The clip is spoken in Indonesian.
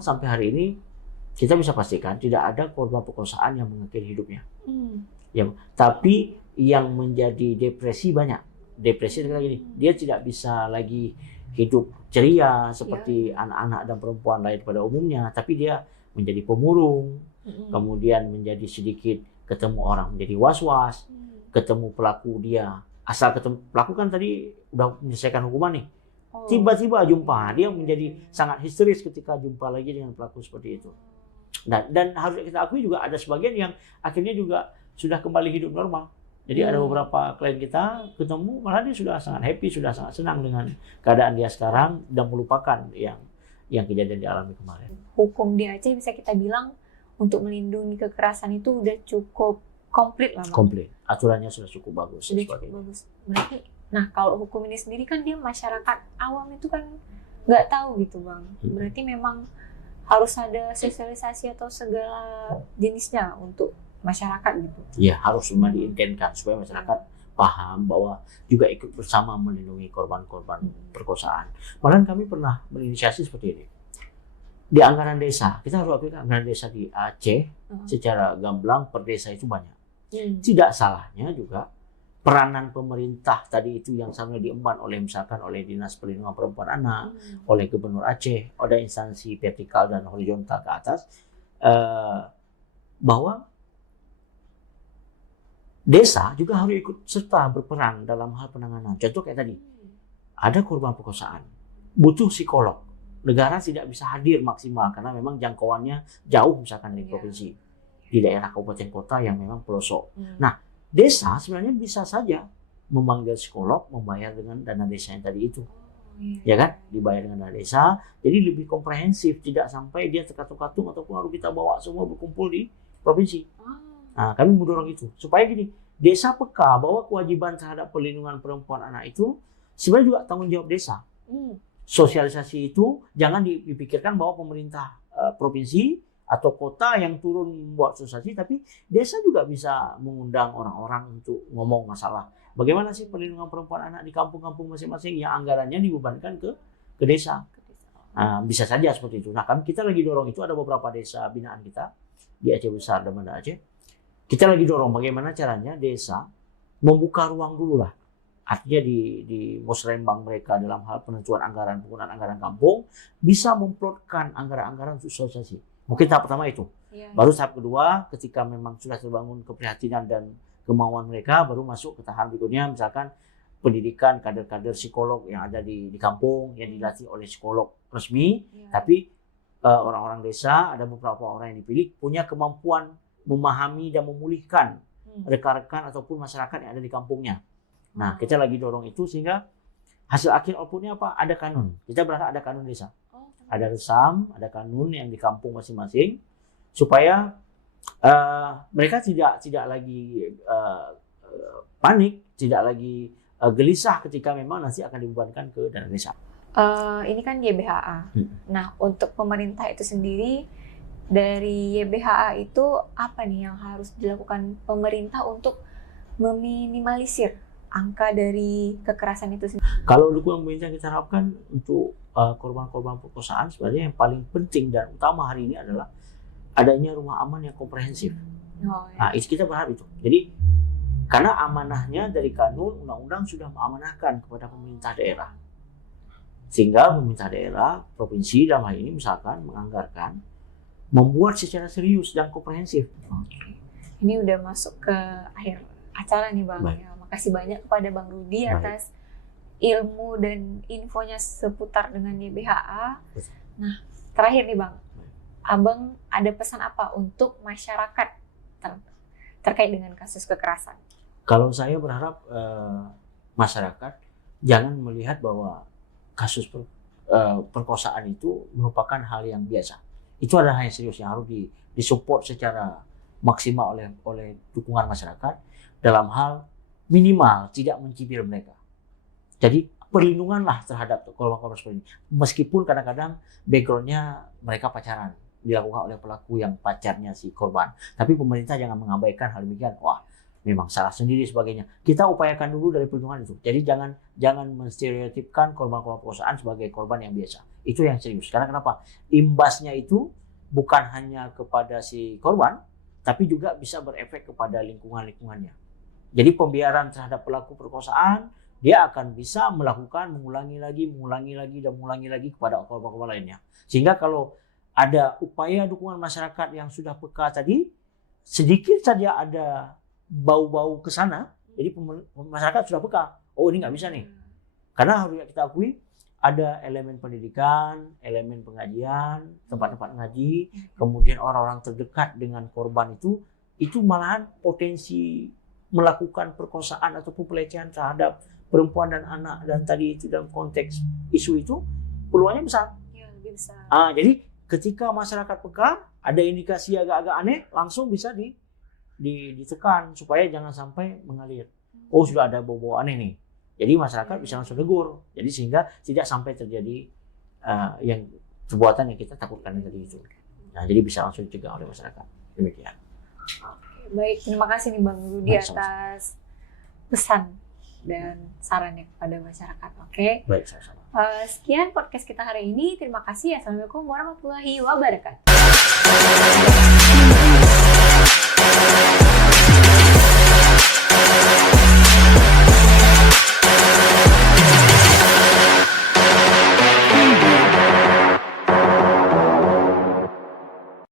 Sampai hari ini kita bisa pastikan tidak ada korban perkosaan yang mengakhiri hidupnya. Ya, tapi yang menjadi depresi banyak. Depresi adalah gini, dia tidak bisa lagi hidup ceria seperti anak-anak dan perempuan lain pada umumnya, tapi dia menjadi pemurung, kemudian menjadi sedikit ketemu orang menjadi was-was, ketemu pelaku dia asal ketemu pelaku kan tadi udah menyelesaikan hukuman nih. Tiba-tiba jumpa, dia menjadi sangat histeris ketika jumpa lagi dengan pelaku seperti itu. Dan harus kita akui juga ada sebagian yang akhirnya juga sudah kembali hidup normal. Jadi ada beberapa klien kita ketemu, malah dia sudah sangat happy, sudah sangat senang dengan keadaan dia sekarang dan melupakan yang kejadian dialami kemarin. Hukum di Aceh bisa kita bilang untuk melindungi kekerasan itu udah cukup komplit lah, Bang. Komplit, aturannya sudah cukup bagus. Sudah cukup bagus. Berarti, nah kalau hukum ini sendiri kan dia masyarakat awam itu kan nggak tahu gitu, Bang. Berarti memang harus ada sosialisasi atau segala jenisnya untuk masyarakat gitu. Ya, harus memang diintenkan supaya masyarakat paham bahwa juga ikut bersama melindungi korban-korban perkosaan. Malah kami pernah berinisiasi seperti ini. Di anggaran desa, kita harus akui anggaran desa di Aceh secara gamblang per desa itu banyak. Tidak salahnya juga peranan pemerintah tadi itu yang sama diemban oleh misalkan oleh Dinas Perlindungan Perempuan Anak, oleh Gubernur Aceh, ada instansi vertikal dan horizontal ke atas, bahwa desa juga harus ikut serta berperan dalam hal penanganan. Contoh kayak tadi, ada korban perkosaan, butuh psikolog. Negara tidak bisa hadir maksimal karena memang jangkauannya jauh misalkan di provinsi, di daerah kabupaten kota yang memang pelosok. Nah, desa sebenarnya bisa saja memanggil psikolog, membayar dengan dana desa yang tadi itu. Ya kan? Dibayar dengan dana desa, jadi lebih komprehensif, tidak sampai dia terkatung-katung ataupun harus kita bawa semua berkumpul di provinsi. Nah, kami mendorong itu supaya gini, desa peka bahwa kewajiban terhadap perlindungan perempuan anak itu sebenarnya juga tanggung jawab desa. Sosialisasi itu jangan dipikirkan bahwa pemerintah provinsi atau kota yang turun membuat sosialisasi, tapi desa juga bisa mengundang orang-orang untuk ngomong masalah bagaimana sih perlindungan perempuan anak di kampung-kampung masing-masing yang anggarannya dibebankan ke desa. Nah, bisa saja seperti itu. Nah, kita lagi dorong itu, ada beberapa desa binaan kita di Aceh Besar dan Banda Aceh. Kita lagi dorong bagaimana caranya desa membuka ruang dulu lah. Artinya di musrembang mereka dalam hal penentuan anggaran, penggunaan anggaran kampung, bisa memplotkan anggaran-anggaran untuk sosialisasi. Mungkin tahap pertama itu. Baru tahap kedua, ketika memang sudah terbangun keprihatinan dan kemauan mereka, baru masuk ke tahap berikutnya, misalkan pendidikan kader-kader psikolog yang ada di kampung, yang dilatih oleh psikolog resmi, tapi orang-orang desa, ada beberapa orang yang dipilih, punya kemampuan memahami dan memulihkan rekan-rekan ataupun masyarakat yang ada di kampungnya. Nah, kita lagi dorong itu sehingga hasil akhir outputnya apa? Ada kanun. Kita berharap ada kanun desa. Ada resam, ada kanun yang di kampung masing-masing supaya mereka tidak lagi panik, tidak lagi gelisah ketika memang nanti akan dibebankan ke dana desa. Ini kan YBHA. Nah, untuk pemerintah itu sendiri, dari YBHA itu apa nih yang harus dilakukan pemerintah untuk meminimalisir angka dari kekerasan itu sendiri? Kalau dukungan pemerintah kita harapkan untuk korban-korban perkosaan, sebenarnya yang paling penting dan utama hari ini adalah adanya rumah aman yang komprehensif. Nah, itu kita berharap itu. Jadi karena amanahnya dari kanun, undang-undang sudah mengamanahkan kepada pemerintah daerah, sehingga pemerintah daerah, provinsi dalam hal ini misalkan menganggarkan, membuat secara serius dan komprehensif. Ini udah masuk ke akhir acara nih, Bang. Ya, makasih banyak kepada Bang Rudi atas ilmu dan infonya seputar dengan YBHA. Nah, terakhir nih, Bang. Abang ada pesan apa untuk masyarakat terkait dengan kasus kekerasan? Kalau saya berharap masyarakat jangan melihat bahwa kasus perkosaan itu merupakan hal yang biasa. Itu adalah hal yang serius yang harus disupport secara maksimal oleh dukungan masyarakat dalam hal minimal tidak mencibir mereka. Jadi perlindunganlah terhadap korban-korban seperti ini. Meskipun kadang-kadang backgroundnya mereka pacaran, dilakukan oleh pelaku yang pacarnya si korban. Tapi pemerintah jangan mengabaikan hal demikian. Wah, memang salah sendiri sebagainya. Kita upayakan dulu dari perlindungan itu. Jadi jangan menstereotipkan korban-korban perkosaan sebagai korban yang biasa. Itu yang serius. Karena kenapa? Imbasnya itu bukan hanya kepada si korban, tapi juga bisa berefek kepada lingkungannya. Jadi pembiaran terhadap pelaku perkosaan, dia akan bisa melakukan mengulangi lagi kepada korban-korban lainnya. Sehingga kalau ada upaya dukungan masyarakat yang sudah peka tadi, sedikit saja ada bau-bau ke sana, jadi masyarakat sudah peka. Oh, ini nggak bisa nih. Karena harus kita akui ada elemen pendidikan, elemen pengajian, tempat-tempat ngaji, kemudian orang-orang terdekat dengan korban itu malahan potensi melakukan perkosaan ataupun pelecehan terhadap perempuan dan anak, dan tadi itu dalam konteks isu itu peluangnya besar. Ya, lebih besar. Jadi ketika masyarakat peka, ada indikasi agak-agak aneh, langsung bisa ditekan supaya jangan sampai mengalir. Oh, sudah ada bau-bau aneh nih. Jadi masyarakat bisa langsung tegur. Jadi sehingga tidak sampai terjadi yang perbuatan yang kita takutkan tadi itu. Nah, jadi bisa langsung dicegah oleh masyarakat. Demikian. Oke, baik, terima kasih nih Bang Rudi atas pesan dan sarannya kepada masyarakat. Oke. Baik, sama-sama. Sekian podcast kita hari ini. Terima kasih. Assalamualaikum warahmatullahi wabarakatuh.